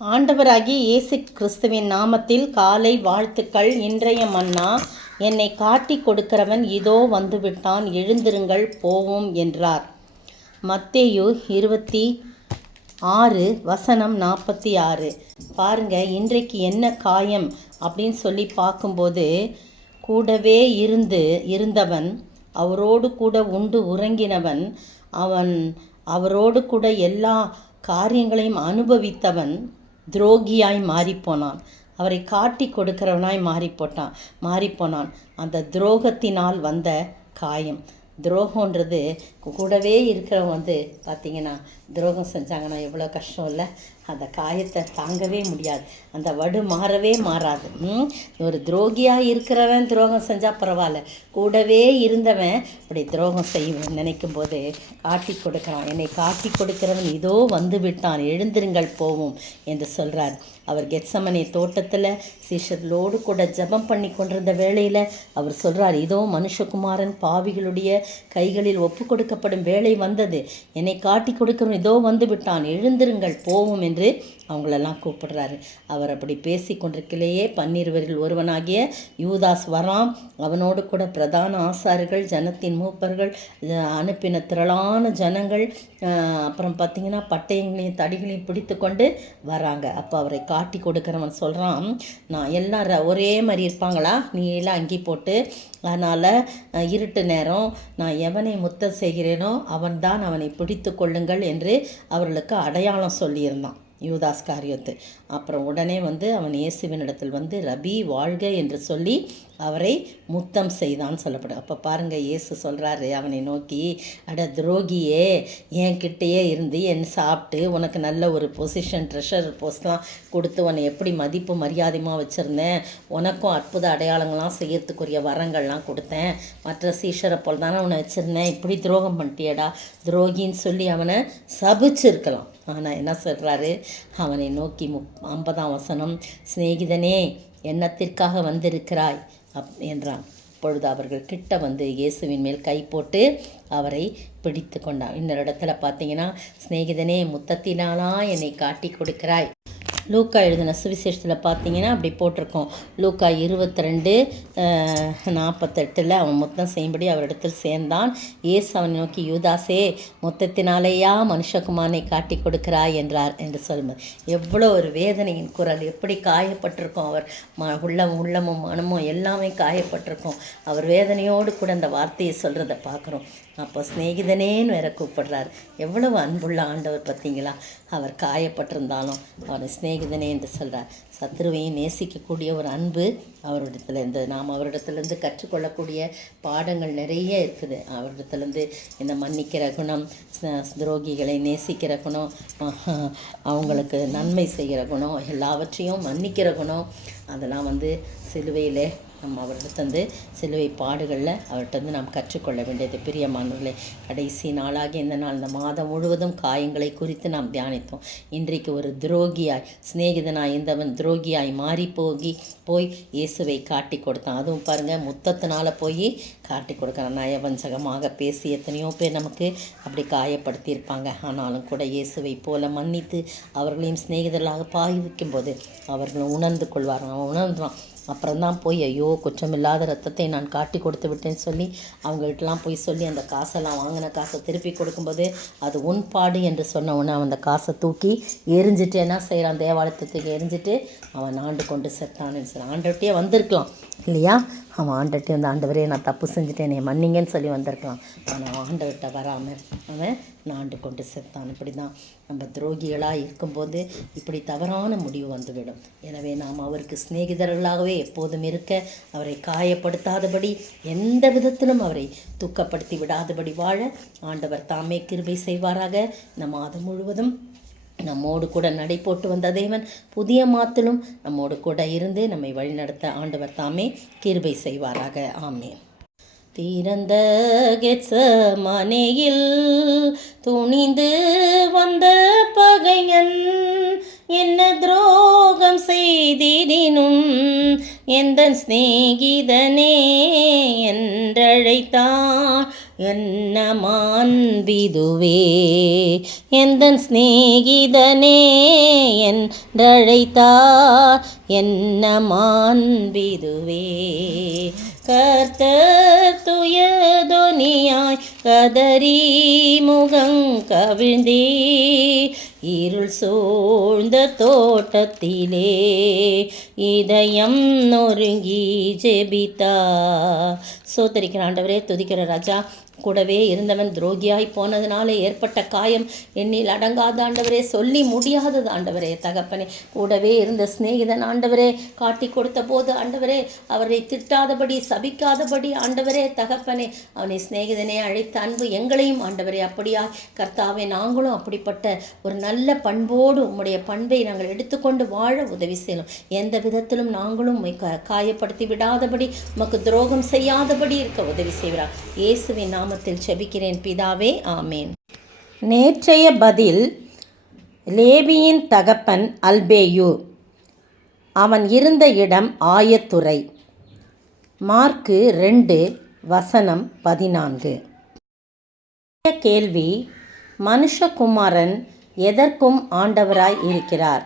ஆண்டவராகிய இயேசு கிறிஸ்துவின் நாமத்தில் காலை வாழ்த்துக்கள். இன்றைய மன்னா, என்னை காட்டி கொடுக்கிறவன் இதோ வந்துவிட்டான், எழுந்திருங்கள் போவோம் என்றார். மத்தேயு 26:46. பாருங்க, இன்றைக்கு என்ன காயம் அப்படின்னு சொல்லி பார்க்கும்போது, கூடவே இருந்தவன், அவரோடு கூட உண்டு உறங்கினவன், அவரோடு கூட எல்லா காரியங்களையும் அனுபவித்தவன் துரோகியாய் மாறிப்போனான். அவரை காட்டி கொடுக்கிறவனாய் மாறிப்போனான். அந்த துரோகத்தினால் வந்த காயம். துரோகன்றது கூடவே இருக்கிறவங்க பார்த்திங்கன்னா துரோகம் செஞ்சாங்கன்னா எவ்வளோ கஷ்டம் இல்லை? அந்த காயத்தை தாங்கவே முடியாது. அந்த வடு மாறாது. ஒரு துரோகியாக இருக்கிறவன் துரோகம் செஞ்சால் பரவாயில்ல, கூடவே இருந்தவன் அப்படி துரோகம் செய்வேன் நினைக்கும் போது காட்டி கொடுக்குறான். என்னை காட்டி கொடுக்கிறவன் இதோ வந்து விட்டான், எழுந்திருங்கள் போவோம் என்று சொல்கிறார். அவர் கெத்சமனே தோட்டத்தில் சீஷர்களோடு கூட ஜெபம் பண்ணி கொண்டிருந்த வேளையில் அவர் சொல்கிறார், இதோ மனுஷகுமாரன் பாவிகளுடைய கைகளில் ஒப்பு கொடுக்கப்படும் வேளை வந்தது, என்னை காட்டி கொடுக்கிறவன் இதோ வந்து விட்டான், எழுந்திருங்கள் போவோம் என்று அவங்களெல்லாம் கூப்பிடுறாரு. அவர் அப்படி பேசி கொண்டிருக்கலையே 12 ஒருவனாகிய யூதாஸ் வரான். அவனோடு கூட பிரதான ஆசாரிகள், ஜனத்தின் மூப்பர்கள், அனுப்பின திரளான ஜனங்கள், அப்புறம் பார்த்திங்கன்னா பட்டயங்களையும் தடிகளையும் பிடித்து கொண்டு வராங்க. அப்போ அவரை காட்டி கொடுக்குறவன் சொல்கிறான், நான் எல்லாம் ஒரே மாதிரி இருப்பாங்களா? நீ எல்லாம் அங்கி போட்டு, அதனால் இருட்டு நேரம் நான் எவனை முத்தம் செய்கிறேனோ அவன்தான் அவனை பிடித்து கொள்ளுங்கள் என்று அவர்களுக்கு அடையாளம் சொல்லியிருந்தான் யூதாஸ் காரியத்து. அப்புறம் உடனே அவன் இயேசுவினிடத்தில் ரபி வாழ்க என்று சொல்லி அவரை முத்தம் செய்தான்னு சொல்லப்படும். அப்போ பாருங்கள், இயேசு சொல்கிறாரு அவனை நோக்கி, அட துரோகியே, என்கிட்டயே இருந்து சாப்பிட்டு உனக்கு நல்ல ஒரு பொசிஷன், ட்ரெஷர் போஸ்ட்லாம் கொடுத்து உன்னை எப்படி மதிப்பு மரியாதையாக வச்சுருந்தேன், உனக்கும் அற்புத அடையாளங்கள்லாம் செய்யறதுக்குரிய வரங்கள்லாம் கொடுத்தேன், மற்ற சீஷரை போல் தானே அவனை வச்சுருந்தேன், இப்படி துரோகம் பண்ணிட்டியடா துரோகின்னு சொல்லி அவனை சபிச்சிருக்கலாம். ஆனால் என்ன சொல்கிறாரு, அவனை நோக்கி 50ஆம் வசனம், சிநேகிதனே என்னத்திற்காக வந்திருக்கிறாய் என்றான். அப்பொழுது அவர்கள் கிட்ட இயேசுவின் மேல் கை போட்டு அவரை பிடித்து கொண்டான். இன்னொரு இடத்துல பார்த்தீங்கன்னா, சிநேகிதனே முத்தத்தினாலா என்னை காட்டி கொடுக்கிறாய். லூக்கா எழுதின சுவிசேஷத்தில் பார்த்தீங்கன்னா அப்படி போட்டிருக்கோம். லூக்கா 22:48 அவன் முத்தம் செய்யும்படி அவரிடத்தில் சேர்ந்தான். இயேசு அவனை நோக்கி, யூதாசே, முத்தத்தினாலேயா மனுஷகுமாரனை காட்டி கொடுக்கிறாய் என்றார் என்று சொல்லும்போது எவ்வளோ ஒரு வேதனையின் குரல், எப்படி காயப்பட்டிருக்கோம் அவர் உள்ளமும் மனமும் எல்லாமே காயப்பட்டிருக்கோம். அவர் வேதனையோடு கூட அந்த வார்த்தையை சொல்கிறத பார்க்குறோம். அப்போ சிநேகிதனேன்னு வேற கூப்பிடுறார். எவ்வளவு அன்புள்ள ஆண்டவர் பார்த்தீங்களா? அவர் காயப்பட்டிருந்தாலும் அவரை சிநேகிதனே என்று சொல்கிறார். சத்ருவையும் நேசிக்கக்கூடிய ஒரு அன்பு அவரிடத்துலேருந்து, நாம் அவரிடத்துலேருந்து கற்றுக்கொள்ளக்கூடிய பாடங்கள் நிறைய இருக்குது. அவரிடத்துலேருந்து இந்த மன்னிக்கிற குணம், துரோகிகளை நேசிக்கிற குணம், அவங்களுக்கு நன்மை செய்கிற குணம், எல்லாவற்றையும் மன்னிக்கிற குணம், அதெல்லாம் சிலுவையில் நம்ம அவர்கிட்ட சிலுவை பாடுகளில் அவர்கிட்ட நாம் கற்றுக்கொள்ள வேண்டியது. பிரியமானவர்களே, கடைசி நாளாகி இந்த நாள், இந்த மாதம் முழுவதும் காயங்களை குறித்து நாம் தியானித்தோம். இன்றைக்கு ஒரு துரோகியாய், சிநேகிதனாய் இருந்தவன் துரோகியாய் மாறி போய் இயேசுவை காட்டி கொடுத்தான். அதுவும் பாருங்கள், முத்தத்தினால போய் காட்டி கொடுக்குறான். நயவஞ்சகமாக பேசி எத்தனையோ பேர் நமக்கு அப்படி காயப்படுத்தியிருப்பாங்க. ஆனாலும் கூட இயேசுவை போல மன்னித்து அவர்களையும் சிநேகிதர்களாக பாவிக்கும் போது அவர்களும் உணர்ந்து கொள்வார்கள். அவன் உணர்ந்தான். அப்புறம்தான் போய், ஐயோ குற்றமில்லாத ரத்தத்தை நான் காட்டி கொடுத்து விட்டேன்னு சொல்லி அவங்ககிட்டலாம் போய் சொல்லி அந்த காசெல்லாம், வாங்கின காசை திருப்பி கொடுக்கும்போது அது உன்பாடு என்று சொன்ன உடனே அவன் அந்த காசை தூக்கி எரிஞ்சிட்டு என்ன செய்கிறான், தேவாலயத்துக்கு எரிஞ்சிட்டு அவன் ஆண்டு கொண்டு செத்தான்னு சொல்லி ஆண்டவர்கிட்டயே வந்திருக்கலாம் இல்லையா? அவன் ஆண்டவர்கிட்டே ஆண்டவரே நான் தப்பு செஞ்சுட்டேன், என்னை மன்னிங்கன்னு சொல்லி வந்திருக்கலாம். ஆனால் ஆண்டவர்கிட்ட வராமல் அவன் ஆண்டு கொண்டு செத்தான். இப்படி தான் நம்ம துரோகிகளாக இருக்கும்போது இப்படி தவறான முடிவு வந்துவிடும். எனவே நாம் அவருக்கு சிநேகிதர்களாகவே எப்போதும் இருக்க, அவரை காயப்படுத்தாதபடி, எந்த விதத்திலும் அவரை துக்கப்படுத்தி விடாதபடி வாழ ஆண்டவர் தாமே கிருபை செய்வாராக. இந்த மாதம் முழுவதும் நம்மோடு கூட நடை போட்டு வந்த தேவன் புதிய மாத்திலும் நம்மோடு கூட இருந்து நம்மை வழிநடத்த ஆண்டவர் தாமே கிருபை செய்வாராக. ஆமென். திறந்த கெத்சமனேயில் துணிந்து வந்த பகைஞன் என்ன துரோகம் செய்திடினும் எந்த சிநேகிதனே என்றழைத்தான், என்ன மாண்பிதுவே எந்தன் சிநேகிதனே என்றழைத்தார் என்ன மாண்பிதுவே. கர்த்தர் துயதொனியாய் கதறி முகங் கவிழ்ந்தே இருள் சூழ்ந்த தோட்டத்திலே இதயம் நொறுங்கி ஜெபித்தா. சோத்தரிக்கிற ஆண்டவரே, துதிக்கிற ராஜா, கூடவே இருந்தவன் துரோகியாய் போனதுனால ஏற்பட்ட காயம் எண்ணில் அடங்காத ஆண்டவரே, சொல்லி முடியாதது ஆண்டவரே. தகப்பனே, கூடவே இருந்த சிநேகிதன் ஆண்டவரே காட்டி கொடுத்த போது ஆண்டவரே அவரை திட்டாதபடி சபிக்காதபடி ஆண்டவரே தகப்பனே அவனை சிநேகிதனே அழைத்த அன்பு எங்களையும் ஆண்டவரே அப்படியா கர்த்தாவே நாங்களும் அப்படிப்பட்ட ஒரு நல்ல பண்போடு உம்முடைய பண்பை நாங்கள் எடுத்துக்கொண்டு வாழ உதவி செய்யணும். எந்த விதத்திலும் நாங்களும் காயப்படுத்தி விடாதபடி உமக்கு துரோகம் செய்யாதபடி இருக்க உதவி செய்கிறார். இயேசுவின் நாமத்தில் செபிக்கிறேன் பிதாவே, ஆமேன். நேற்றைய பதில். லேவியின் தகப்பன் அல்பேயு. அவன் இருந்த இடம் ஆயத்துறை. மார்க்கு 2:14. கேள்வி: மனுஷகுமாரன் எதற்கும் ஆண்டவராய் இருக்கிறார்?